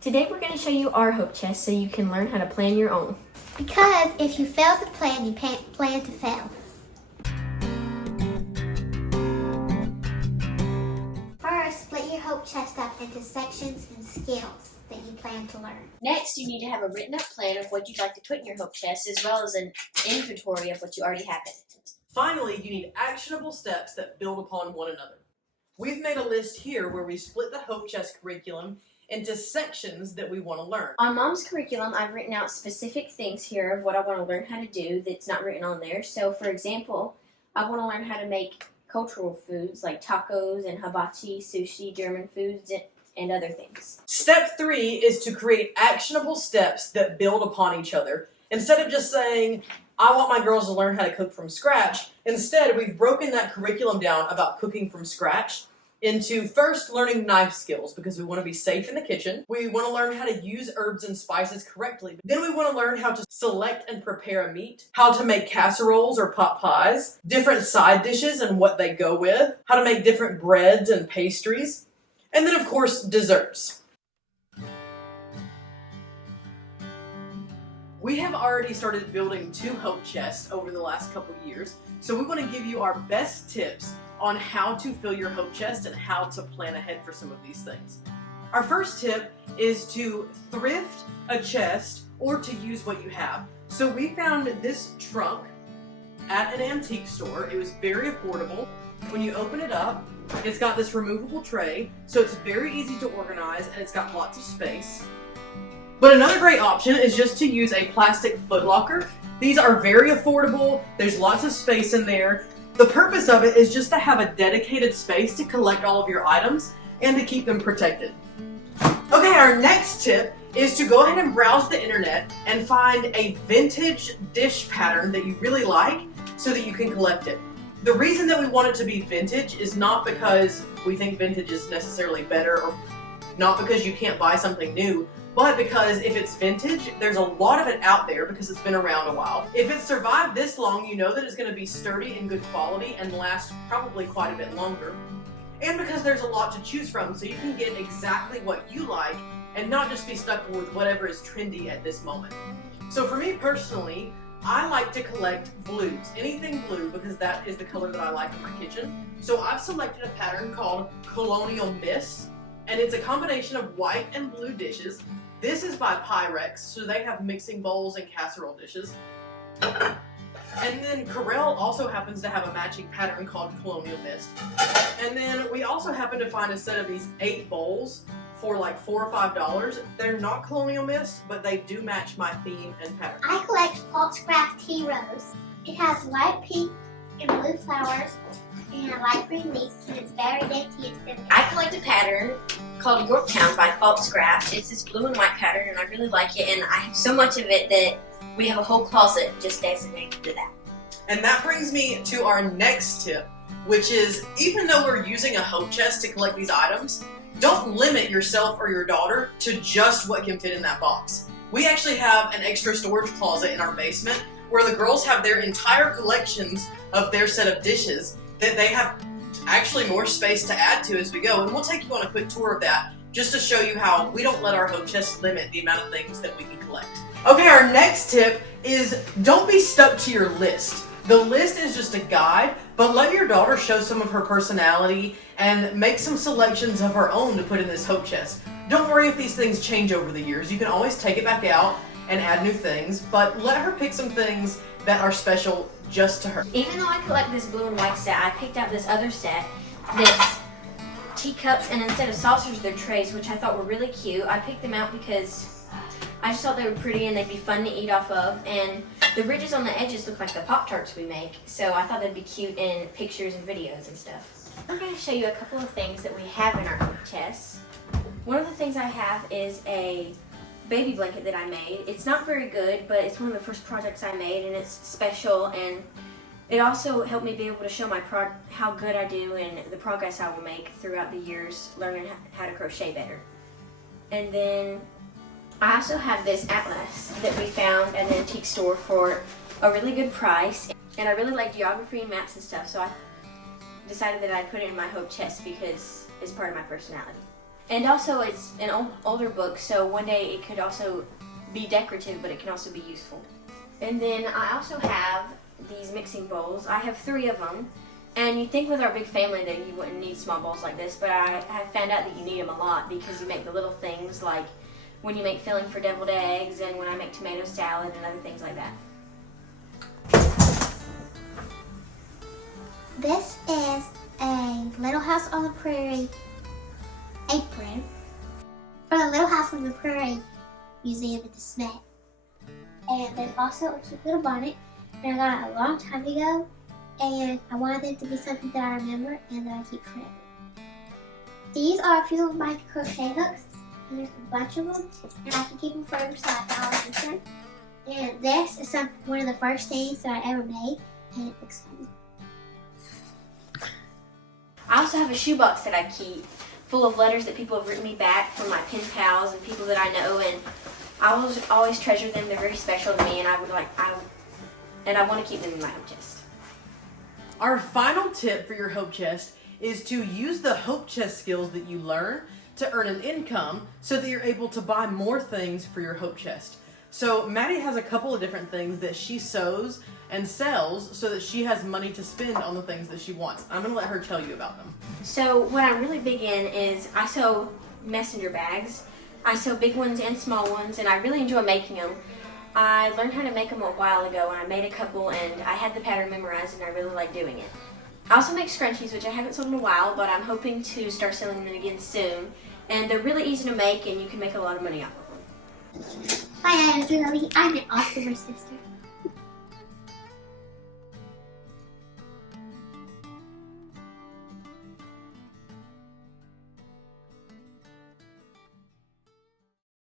Today we're going to show you our hope chest so you can learn how to plan your own. Because if you fail to plan, you plan to fail. First, split your hope chest up into sections and skills that you plan to learn. Next, you need to have a written up plan of what you'd like to put in your hope chest, as well as an inventory of what you already have in it. Finally, you need actionable steps that build upon one another. We've made a list here where we split the hope chest curriculum into sections that we want to learn. On Mom's curriculum, I've written out specific things here of what I want to learn how to do that's not written on there. So, for example, I want to learn how to make cultural foods like tacos and hibachi, sushi, German foods, and other things. Step 3 is to create actionable steps that build upon each other. Instead of just saying, I want my girls to learn how to cook from scratch, instead we've broken that curriculum down about cooking from scratch into first learning knife skills because we want to be safe in the kitchen. We want to learn how to use herbs and spices correctly. Then we want to learn how to select and prepare a meat, how to make casseroles or pot pies, different side dishes and what they go with, how to make different breads and pastries, and then of course desserts. We have already started building 2 hope chests over the last couple years, so we want to give you our best tips on how to fill your hope chest and how to plan ahead for some of these things. Our first tip is to thrift a chest or to use what you have. So we found this trunk at an antique store. It was very affordable. When you open it up, it's got this removable tray, so it's very easy to organize and it's got lots of space. But another great option is just to use a plastic footlocker. These are very affordable. There's lots of space in there. The purpose of it is just to have a dedicated space to collect all of your items and to keep them protected. Okay, our next tip is to go ahead and browse the internet and find a vintage dish pattern that you really like so that you can collect it. The reason that we want it to be vintage is not because we think vintage is necessarily better or not because you can't buy something new, but because if it's vintage, there's a lot of it out there because it's been around a while. If it's survived this long, you know that it's going to be sturdy and good quality and last probably quite a bit longer. And because there's a lot to choose from, so you can get exactly what you like and not just be stuck with whatever is trendy at this moment. So for me personally, I like to collect blues, anything blue, because that is the color that I like in my kitchen. So I've selected a pattern called Colonial Mist, and it's a combination of white and blue dishes. This is by Pyrex, so they have mixing bowls and casserole dishes. And then Corel also happens to have a matching pattern called Colonial Mist. And then we also happen to find a set of these 8 bowls for like $4 or $5. They're not Colonial Mist, but they do match my theme and pattern. I collect False-Craft Tea Rose. It has light pink and blue flowers and a light green leaf, and it's very dainty. I collect a pattern called Yorktown by False-Craft. It's this blue and white pattern and I really like it, and I have so much of it that we have a whole closet just designated to that. And that brings me to our next tip, which is even though we're using a hope chest to collect these items, don't limit yourself or your daughter to just what can fit in that box. We actually have an extra storage closet in our basement where the girls have their entire collections of their set of dishes that they have actually more space to add to as we go, and we'll take you on a quick tour of that just to show you how we don't let our hope chest limit the amount of things that we can collect. Okay, our next tip is don't be stuck to your list. The list is just a guide, but let your daughter show some of her personality and make some selections of her own to put in this hope chest. Don't worry if these things change over the years. You can always take it back out and add new things, but let her pick some things that are special just to her. Even though I collect this blue and white set, I picked out this other set that's teacups, and instead of saucers, they're trays, which I thought were really cute. I picked them out because I just thought they were pretty and they'd be fun to eat off of, and the ridges on the edges look like the Pop-Tarts we make, so I thought they'd be cute in pictures and videos and stuff. I'm going to show you a couple of things that we have in our hope chest. One of the things I have is a baby blanket that I made. It's not very good, but it's one of the first projects I made, and it's special, and it also helped me be able to show how good I do and the progress I will make throughout the years learning how to crochet better. And then I also have this atlas that we found at an antique store for a really good price, and I really like geography and maps and stuff, so I decided that I'd put it in my hope chest because it's part of my personality. And also it's an older book, so one day it could also be decorative, but it can also be useful. And then I also have these mixing bowls. I have 3 of them. And you'd think with our big family that you wouldn't need small bowls like this, but I have found out that you need them a lot because you make the little things like when you make filling for deviled eggs and when I make tomato salad and other things like that. This is a Little House on the Prairie apron for the Little House on the Prairie Museum at the SMET. And there's also a cute little bonnet, and I got it a long time ago, and I wanted it to be something that I remember and that I keep forever. These are a few of my crochet hooks, and there's a bunch of them, and I can keep them forever so I can always use them. And this is one of the first things that I ever made, and it looks funny. I also have a shoebox that I keep full of letters that people have written me back from my pen pals and people that I know, and I will always treasure them. They're very special to me, and I want to keep them in my hope chest. Our final tip for your hope chest is to use the hope chest skills that you learn to earn an income so that you're able to buy more things for your hope chest. So Maddie has a couple of different things that she sews and sells so that she has money to spend on the things that she wants. I'm going to let her tell you about them. So what I'm really big in is I sew messenger bags. I sew big ones and small ones, and I really enjoy making them. I learned how to make them a while ago, and I made a couple, and I had the pattern memorized, and I really like doing it. I also make scrunchies, which I haven't sold in a while, but I'm hoping to start selling them again soon. And they're really easy to make, and you can make a lot of money off of them. Hi, I'm Julie. I'm an awesomer sister.